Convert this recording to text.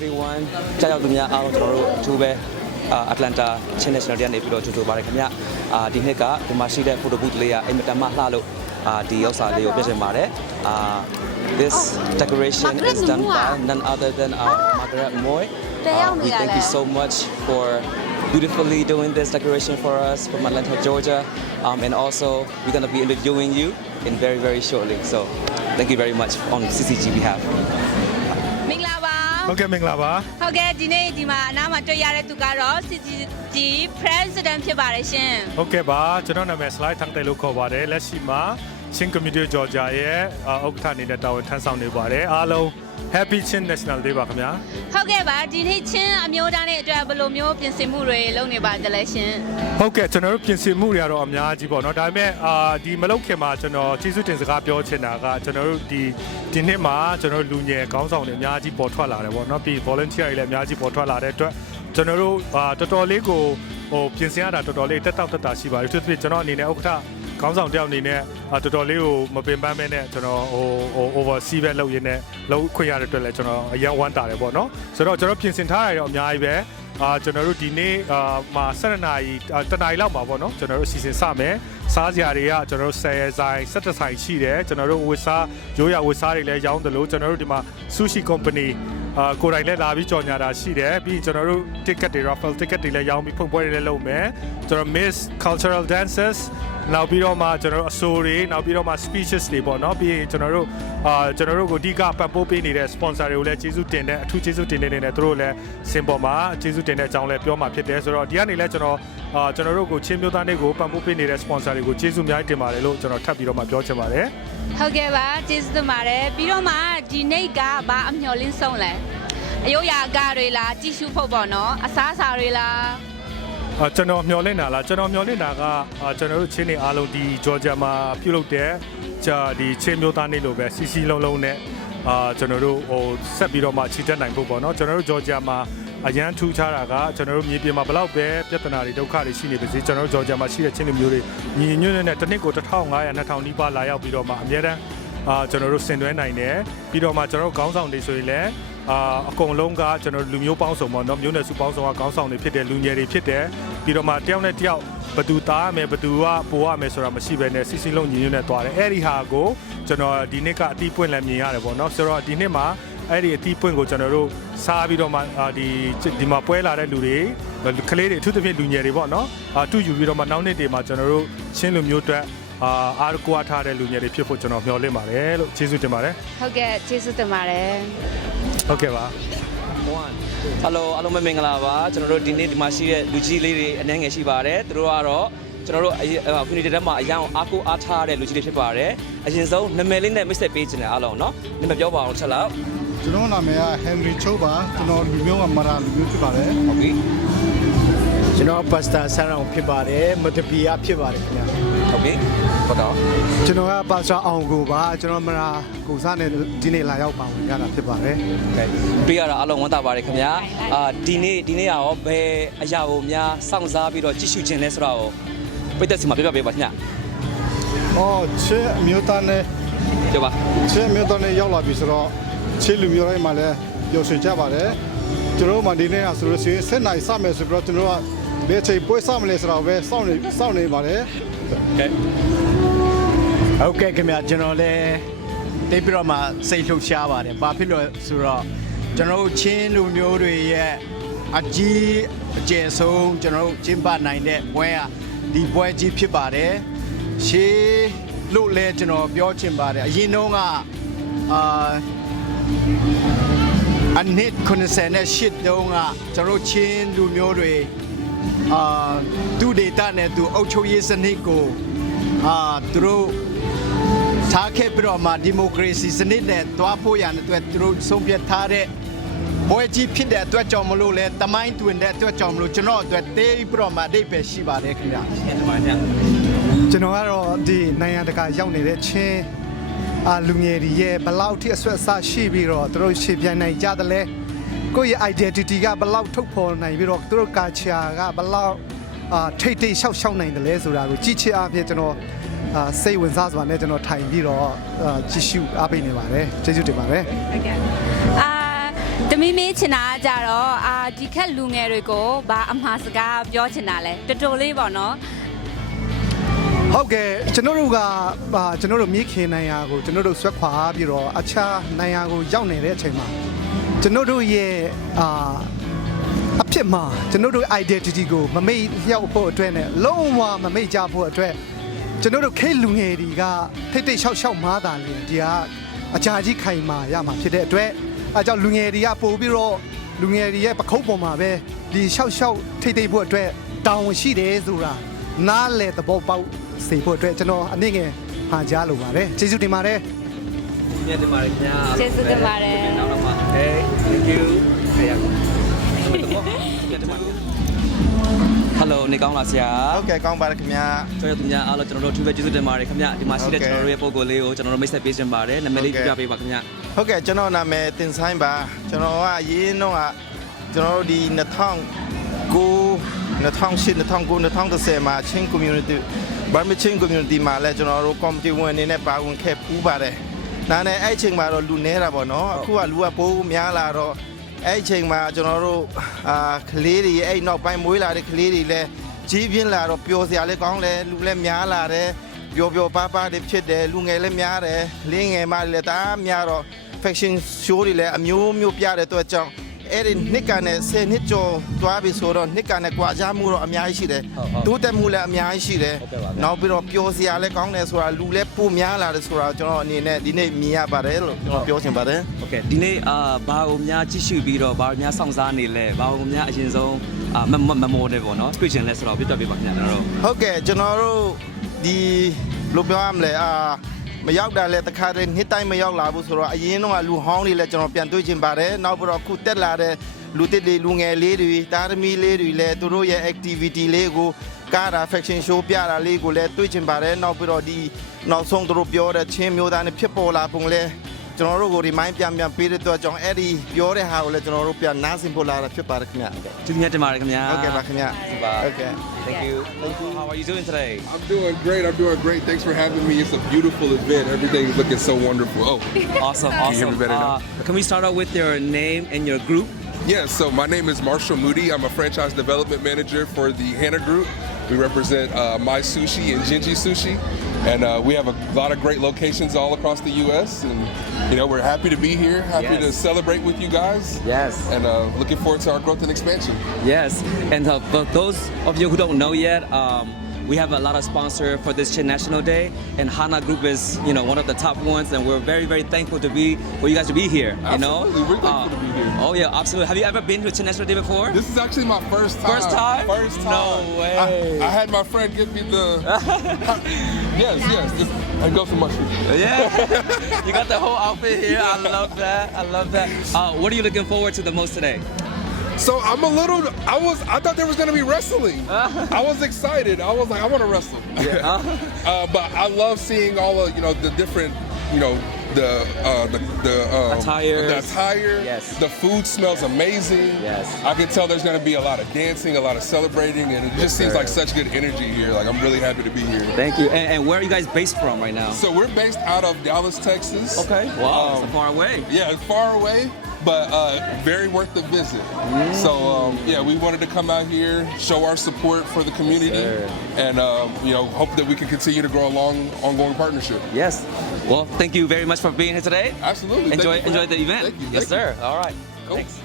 everyone ကြောက်သူများအားလုံးကျွန်တော်တို့အထူးပဲ Atlanta Chin National တန်းနေပြီးတော့ကြိုဆိုပါတယ်ခင်ဗျဒီနှစ်ကဒီမှာရှိတဲ့ photo booth လေးကအင်မတန်မှလှလို့ဒီဥစ္စာလေးကိုပြင်ဆင်ပါတယ်This decoration is done by none other than Margaret Moy. We thank you so much for beautifully doing this decoration for us from Atlanta, Georgia. And also, we're going to be interviewing you in very, very shortly. So, thank you very much on CCG behalf. မင်္ဂလာပါ ဟုတ်ကဲ့မင်္ဂလာပါ ဟုတ်ကဲ့ဒီနေ့ဒီမှာအနားမှာတွေ့ရတဲ့သူကတော့ CCG President ဖြစ်ပါတယ်ရှင် ဟုတ်ကဲ့ပါကျွန်တော်နာမည် slide ထန်းတယ်လို့ခေါ်ပါတယ်လက်ရှိမှာ Chin Community Georgia ရဲ့ဥက္ကဋ္ဌအနေနဲ့တာဝန်ထမ်းဆောင်နေပါတယ်အားလုံး Happy Chin National Day ပါခင်ဗျာဟုတ်ကဲ့ပါဒီနေ့ချင်းအမျိုးသားတွေအတွက်ဘယ်လိုမျိုးပြင်ဆင်မှုတွေလုပ်နေပါကြလဲရှင်ဟုတ်ကဲ့ကျွန်တော်တို့ပြင်ဆင်မှုတွေကတော့အများကြီးပေါ့နော်ဒါပေမဲ့ဒီမလုပ်ခင်မှာကျွန်တော်ကျေးဇူးတင်စကားပြောချင်တာကကျွန်တော်တို့ဒီနှစ်မှာကျွန်တော်တို့လူငယ်ခေါင်းဆောင်တွေအများကြီးပေါ်ထွက်လာတယ်ပေါ့နော်ပြီး volunteer တွေလည်းအများကြီးပေါ်ထွက်လာတဲ့အတွက်ကျွန်တော်တို့တော်တော်လေးကိုပြင်ဆင်ရတာတော်တော်လေးတက်တောက်တက်တာရှိပါတယ်သူတို့ကျွန်တော်အနေနဲ့ဥက္ကဋ္ဌခေါင်းဆောင်တယောက်အနေနဲ့တော်တော်လေးကိုမပင်ပန်းမဲနဲ့ကျွန်တော် oversee ပဲလုပ်ရင်းနဲ့လုပ်ခွင့်ရတဲ့အတွက်လည်းကျွန်တော်အရင်ဝမ်းတာတယ်ပေါ့နော်ဆိုတော့ကျွန်တော်ပြင်ဆင်ထားရတော့အများကြီးပဲကျွန်တော်တို့ဒီနေ့မှာ7နာရီတနာရီလောက်ပါပေါ့နော်ကျွန်တော်တို့အစီအစဉ်စမယ်စားစရာတွေကကျွန်တော်တို့10ဆိုင်17ဆိုင်ရှိတယ်ကျွန်တော်တို့ဝတ်စားရိုးရဝတ်စားတွေလည်းရောင်းတယ်လို့ကျွန်တော်တို့ဒီမှာ sushi companyကိုယ်တိုင်လည်းလာပြီးကြော်ညာတာရှိတယ်ပြီးကျွန်တော်တို့ ticket တွေ raffle ticket တွေလည်းရောင်းပြီးဖွင့်ပွဲတွေလည်းလုပ်မယ်ကျွန်တော် Miss Cultural Dances နောက်ပြီးတော့မှကျွန်တော်တို့အဆိုတွေနောက်ပြီးတော့မှ speeches တွေပေါ့နော်ပြီးကျွန်တော်တို့ကိုအဓိကပတ်ပိုးပေးနေတဲ့ sponsor တွေကိုလည်းကျေးဇူးတင်တဲ့အထူးကျေးဇူးတင်နေတယ်သူတို့လည်းစင်ပေါ်မှာကျေးဇူးတင်တဲ့အကြောင်းလည်းပြောမှာဖြစ်တယ်ဆိုတော့ဒီကနေလည်းကျွန်တော်တို့ကိုချင်းမျိုးသားတွေကိုပတ်ပိုးပေးနေတဲ့ sponsor တွေကိုကျေးဇူးအများကြီးတင်ပါတယ်လို့ကျွန်တော်ထပ်ပြီးတော့မှပြောချင်ပါတယ်ဟုတ်ကဲ့ပါကျေးဇူးတင်ပါတယ်ပြီးတော့မှဒီနေ့ကဘာအမျှော်လင့်ဆုံးလဲအယုတ်ရာကတွေလားကြည့်ရှုဖို့ပေါ့နော်အစားအစာတွေလားကျွန်တော်မျှော်လင့်တာလားကျွန်တော်မျှော်လင့်တာကကျွန်တော်တို့ချင်းနေအားလုံးဒီ Georgia မှာပြုလုပ်တဲ့ဒီချင်းမျိုးသားနေလို့ပဲစီစီလုံးလုံးနဲ့ကျွန်တော်တို့ဆက်ပြီးတော့မှချီတက်နိုင်ဖို့ပေါ့နော်ကျွန်တော်တို့ Georgia မှာအရန်ထူးခြားတာကကျွန်တော်တို့မြေပြင်မှာဘလောက်ပဲပြဿနာတွေဒုက္ခတွေရှိနေပါစေကျွန်တော်တို့ Georgia မှာရှိတဲ့ချင်းလူမျိုးတွေညီညွတ်တဲ့တစ်နှစ်ကို1500 2000နီးပါးလာရောက်ပြီးတော့မှအများတန်းကျွန်တော်တို့ဆင်နွှဲနိုင်တယ်ပြီးတော့မှကျွန်တော်တို့ခေါင်းဆောင်တွေဆိုရင်လည်းအကုန်လုံးကကျွန်တော်လူမျိုးပေါင်းစုံပေါ့နော်မျိုးနွယ်စုပေါင်းစုံကခေါင်းဆောင်တွေဖြစ်တယ်လူငယ်တွေဖြစ်တယ်ပြီးတော့မှတယောက်နဲ့တယောက်ဘသူသားရမယ်ဘသူကပိုရမယ်ဆိုတာမရှိဘဲနဲ့စီစီလုံးညီညွတ်နေသွားတယ်အဲ့ဒီဟာကိုကျွန်တော်ဒီနှစ်ကအတီးပွင့်လည်းမြင်ရတယ်ပေါ့နော်ဆိုတော့ဒီနှစ်မှာအဲ့ဒီအတီးပွင့်ကိုကျွန်တော်တို့စားပြီးတော့မှဒီမှာပွဲလာတဲ့လူတွေကလေးတွေအထူးသဖြင့်လူငယ်တွေပေါ့နော်တူယူပြီးတော့မှနောက်နှစ်တွေမှာကျွန်တော်တို့ချင်းလူမျိုးအတွက်အားကိုးထားတဲ့လူငယ်တွေဖြစ်ဖို့ကျွန်တော်မျှော်လင့်ပါတယ်လို့ကျေးဇူးတင်ပါတယ်ဟုတ်ကဲ့ကျေးဇူးတင်ပါတယ်ဟုတ်ကဲ့ပါ Hello အားလုံးပဲမင်္ဂလာပါကျွန်တော်တို့ဒီနေ့ဒီမှာရှိတဲ့လူကြီးလေးတွေအနည်းငယ်ရှိပါတယ်သူတို့ကတော့ကျွန်တော်တို့ community ထဲမှာအရင်အားကိုးအားထားတဲ့လူကြီးတွေဖြစ်ပါတယ်အရင်ဆုံးနာမည်လေးနဲ့မိတ်ဆက်ပေးခြင်းနဲ့အားလုံးเนาะနာမည်ပြောပါအောင်ချက်လောက်ကျွန်တော်နာမည်က Henry Cho ပါကျွန်တော်လူမျိုးကမရာလူမျိုးဖြစ်ပါတယ်ဟုတ်ပြီကျွန်တော် Pastor ဆန်းအောင်ဖြစ်ပါတယ်မတပီယာဖြစ်ပါတယ်ခင်ဗျာဟုတ်ပြီဟုတ်တော့ကျွန်တော်က Pastor အောင်ကိုပါကျွန်တော်မရာကိုစားနဲ့ဒီနေ့လာရောက်ပါဝင်ရတာဖြစ်ပါတယ်တွေ့ရတာအားလုံးဝမ်းသာပါတယ်ခင်ဗျာဒီနေ့ရောဘယ်အရာကိုများစောင့်စားပြီးတော့ကြည့်ရှုခြင်းလဲဆိုတော့ပိတ်သက်စီမှာပြပေးပါခင်ဗျာချေမြို့သားနဲ့ပြောပါချေမြို့သားနဲ့ရောက်လာပြီဆိုတော့ချေလူမျိုးတိုင်းမှာလည်းပျော်ရွှင်ကြပါတယ်ကျွန်တော်မှဒီနေ့ကဆိုလို့ရှိရင်7နိုင်စမယ်ဆိုတော့ကျွန်တော်ကဘယ်ချိန်ပွဲစမလဲဆိုတော့ပဲစောင့်နေပါတယ်ဟုတ်ကဲ့ခင်ဗျာကျွန်တော်လည်းတိတ်ပြီးတော့မှစိတ်လှုပ်ရှားပါတယ်ဘာဖြစ်လို့ဆိုတော့ကျွန်တော်တို့ချင်းလူမျိုးတွေရဲ့အကြီးအကျယ်ဆုံးကျွန်တော်တို့ကျင်းပနိုင်တဲ့ပွဲကဒီပွဲကြီးဖြစ်ပါတယ်ရှေးလို့လဲကျွန်တော်ပြောချင်ပါတယ်အရင်တုန်းကအနှစ်98တုန်းကကျွန်တော်ချင်းလူမျိုးတွေသူဒေတာနဲ့သူအုပ်ချုပ်ရေးစနစ်ကိုသူတို့ထားခဲ့ပြီးတော့မှဒီမိုကရေစီစနစ်နဲ့တွားဖို့ရတဲ့အတွက်သူတို့ဆုံးဖြတ်ထားတဲ့ဘွဲကြီးဖြစ်တဲ့အတွက်ကြောင့်မလို့လဲတမိုင်းတွင်တဲ့အတွက်ကြောင့်မလို့ကျွန်တော်အတွက်တေးပြီးတော့မှအဓိပ္ပာယ်ရှိပါတယ်ခင်ဗျာကျွန်တော်ကတော့ဒီနိုင်ငံတကာရောက်နေတဲ့ချင်းလူငယ်တွေရဲ့ဘလောက်ထိအဆွတ်အစားရှိပြီးတော့သူတို့ရှေ့ပြန်နိုင်ကြတယ်လဲကိုယ့်ရဲ့ identity ကဘလောက်ထုတ်ဖော်နိုင်ပြီးတော့သူတို့ culture ကဘလောက်ထိတ်ထိတ်ရှောက်နိုင်တယ်လဲဆိုတာကိုကြည့်ချင်အားဖြင့်ကျွန်တော်စိတ်ဝင်စားစွာနဲ့ကျွန်တော်ထိုင်ပြီးတော့ကြည့်ရှုအားပေးနေပါတယ်ကျေးဇူးတင်ပါတယ်ဟုတ်ကဲ့ တမီမီချင်တာကြတော့ဒီခက်လူငယ်တွေကိုဘာအမှားစကားပြောချင်တာလဲတော်တော်လေးပေါ့နော် ဟုတ်ကဲ့ကျွန်တော်တို့ကကျွန်တော်တို့မြေခင်နိုင်ရာကိုကျွန်တော်တို့ဆွဲခွာပြီးတော့အခြားနိုင်ရာကိုရောက်နေတဲ့အချိန်မှာကျွန်တော်တို့ရဲ့အဖြစ်မှာကျွန်တော်တို့ identity ကိုမမေ့လျောက်ဖို့အတွက်နဲ့လုံးဝမမေ့ကြဖို့အတွက်ကျွန်တော်တို့ခေတ်လူငယ်တွေကထိတ်တိတ်ရှောက်ရှောက်မားတာလေဒီကအကြာကြီးခိုင်မာရမှာဖြစ်တဲ့အတွက်အဲကြောင့်လူငယ်တွေကပို့ပြီးတော့လူငယ်တွေရဲ့ပခုတ်ပေါ်မှာပဲဒီရှောက်ရှောက်ထိတ်တိတ်ဖို့အတွက်တောင်းရှိတယ်ဆိုတာနားလေသဘောပေါက်စေဖို့အတွက်ကျွန်တော်အနည်းငယ်ဟာကြားလိုပါတယ်ကျေးဇူးတင်ပါတယ် ညတင်ပါတယ်ခင်ဗျာ ကျေးဇူးတင်ပါတယ် နောက်တော့မှာ Hey thank you ဟယ်လိုနေကောင်းလားဆရာ ဟုတ်ကဲ့ကောင်းပါတယ်ခင်ဗျာ ကျွန်တော်တို့များအားလုံးကျွန်တော်တို့သူပဲကျေးဇူးတင်ပါတယ်ခင်ဗျာဒီမှာရှိတဲ့ကျွန်တော်တို့ရဲ့ပုံကိုယ်လေးကိုကျွန်တော်တို့မိတ်ဆက်ပေးခြင်းပါတယ်နာမည်လေးပြပြပေးပါခင်ဗျာ ဟုတ်ကဲ့ကျွန်တော်နာမည်တင်ဆိုင်ပါကျွန်တော်ကအရင်တော့ကကျွန်တော်တို့ဒီ2010မှာချင်း community ဘာမချင်း community မှာလဲကျွန်တော်တို့ committee ဝင်အနေနဲ့ပါဝင်ခဲ့ပူးပါတယ်နားနဲ့အဲ့ချိန်မှာတော့လူနေတာပေါ့နော်အခုကလူကပိုးများလာတော့အဲ့ချိန်မှာကျွန်တော်တို့ကလေးတွေအဲ့နောက်ပိုင်းမွေးလာတဲ့ကလေးတွေလည်းကြီးပြင်းလာတော့ပျော်စရာလည်းကောင်းတယ်လူလည်းများလာတယ်ပျော်ပျော်ပါးပါးတွေဖြစ်တယ်လူငယ်လည်းများတယ်လင်းငယ်မလည်းတအားများတော့ fashion show တွေလည်းအမျိုးမျိုးပြတဲ့အတွက်ကြောင့်အဲ့ဒီနှစ်ကနဲ့10နှစ်ကျော်သွားပြီဆိုတော့နှစ်ကနဲ့ကြွားကြမှုတော့အများကြီးရှိတယ်တိုးတက်မှုလည်းအများကြီးရှိတယ်နောက်ပြီးတော့ပျော်စရာလည်းကောင်းတယ်ဆိုတာလူလည်းပိုများလာတယ်ဆိုတာကျွန်တော်အနေနဲ့ဒီနေ့မြင်ရပါတယ်လို့ကျွန်တော်ပြောချင်ပါတယ် โอเคဒီနေ့ဘာကိုများကြည့်ရှုပြီးတော့ဘာကိုများစောင့်စားနေလဲဘာကိုများအရင်ဆုံးမမောတယ်ပေါ့နော်တွေ့ချင်လဲဆိုတော့ပြတ်ပြပါခင်ဗျာကျွန်တော်တို့ ဟုတ်ကဲ့ကျွန်တော်တို့ဒီလိုပြောရမလဲမရောက်တာလဲတခါတည်းနှစ်တိုင်းမရောက်လာဘူးဆိုတော့အရင်တော့လူဟောင်းတွေလည်းကျွန်တော်ပြန်တွေ့ချင်ပါတယ်နောက်ပြီးတော့ခုတက်လာတဲ့လူတစ်တွေလူငယ်လေးတွေတာသမီလေးတွေလည်းသူတို့ရဲ့ activity လေးကိုကားတာ fashion show ပြတာလေးကိုလည်းတွေ့ချင်ပါတယ်နောက်ပြီးတော့ဒီနောက်ဆုံးသူတို့ပြောတဲ့ချင်းမျိုးသားနဲ့ဖြစ်ပေါ်လာပုံလဲကျွန်တော်တို့ကို remind ပြန်ပေးတဲ့အတွက်ကြောင့်အဲ့ဒီပြောတဲ့ဟာကိုလည်းကျွန်တော်တို့ပြန်နားဆင်ဖို့လာတာဖြစ်ပါတယ်ခင်ဗျာ ကျေးဇူးများတင်ပါတယ်ခင်ဗျာ ဟုတ်ကဲ့ပါခင်ဗျာ ဟုတ်ကဲ့ Thank you How are you doing today I'm doing great. Thanks for having me. It's a beautiful event. Everything's looking so wonderful. Oh, Awesome you hear me better now? Can we start out with your name and your group yeah, so my name is Marshall Moody. I'm a franchise development manager for the Hannah Group. We represent My Sushi and Gingy Sushi. And we have a lot of great locations all across the U.S. And, you know, we're happy to be here, happy to celebrate with you guys. Yes. And looking forward to our growth and expansion. Yes, and for those of you who don't know yet, we have a lot of sponsors for this Chin National Day, and Hana Group is, you know, one of the top ones, and we're very, very thankful to be for you guys to be here. You know, Absolutely, we're thankful to be here. Oh yeah, absolutely. Have you ever been to Chin National Day before? This is actually my first time. First time? First time. No way. I had my friend give me the. yes. And go for mushroom. Yeah, you got the whole outfit here. I love that. What are you looking forward to the most today? So I'm a little. I thought there was gonna be wrestling. I was excited. I was like, I want to wrestle. But I love seeing all of the different the attire. The attire. Yes. The food smells amazing. Yes. I can tell there's gonna be a lot of dancing, a lot of celebrating, and it just seems like such good energy here. Like I'm really happy to be here. Thank you. And where are you guys based from right now? So we're based out of Dallas, Texas. Okay. Wow, so far away. Yeah, it's far away, but very worth the visit. So yeah, we wanted to come out here, show our support for the community, and hope that we can continue to grow a long, ongoing partnership. Yes. Well, thank you very much for being here today. Absolutely. Enjoy Thank you for the having me. event. Thank you. Yes, Thank you. sir. All right. Cool. Thanks.